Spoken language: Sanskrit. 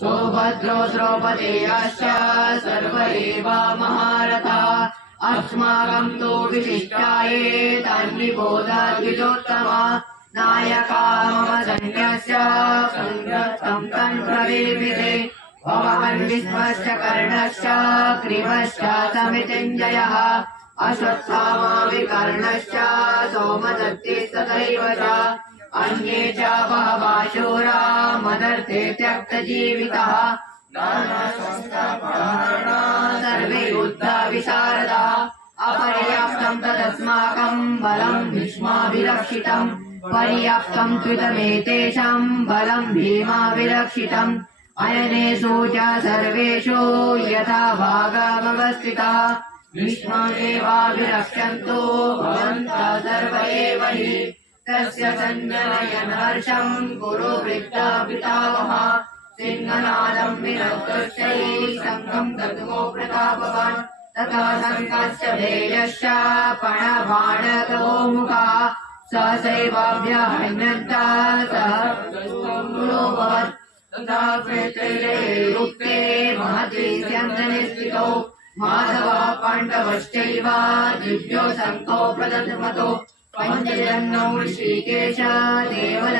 सौभद्रो द्रौपदेयश्च सर्व एव महारथा अस्माकं तु विशिष्टाये तन्निबोधद्विजोत्तमा नायका मम सैन्यस्य संरक्षं तन्प्रवीर्यते भवान् विष्णश्च कर्णश्च ग्रीवश्च समितिञ्जयः अश्वत्थामा विकर्णश्च सोमदत्तिस्तथैव च अन्ये च बहवः शूरा मदर्थे त्यक्तजीवितः सर्वे युद्धविशारदाः अपर्याप्तं तदस्माकं बलं भीष्माभिरक्षितम् पर्याप्तं त्विदमेतेषां बलं भीमाभिरक्षितम् अयनेषु च सर्वेषु यथा भागमवस्थितः भीष्ममेवाभिरक्ष्यन्तु भवन्तः सर्व एव हि तस्य सञ्जनयन् हर्षं कुरु वृद्धपितामहः सिंहनादं विनोदश्चैः सङ्घं दद्मो प्रतापवान् तथा शङ्खश्च भैर्यश्च पणबाणगोमुखः सहसैवाभ्यहन्यन्तः सहस्रोऽभवत् तथा प्रेतैरुक्ते महति स्यन्दने स्थितौ माधवः पाण्डवश्चैव दिव्यो शङ्खौ प्रदध्मतो पञ्चजन्यौ ऋषिकेश देवदत्तः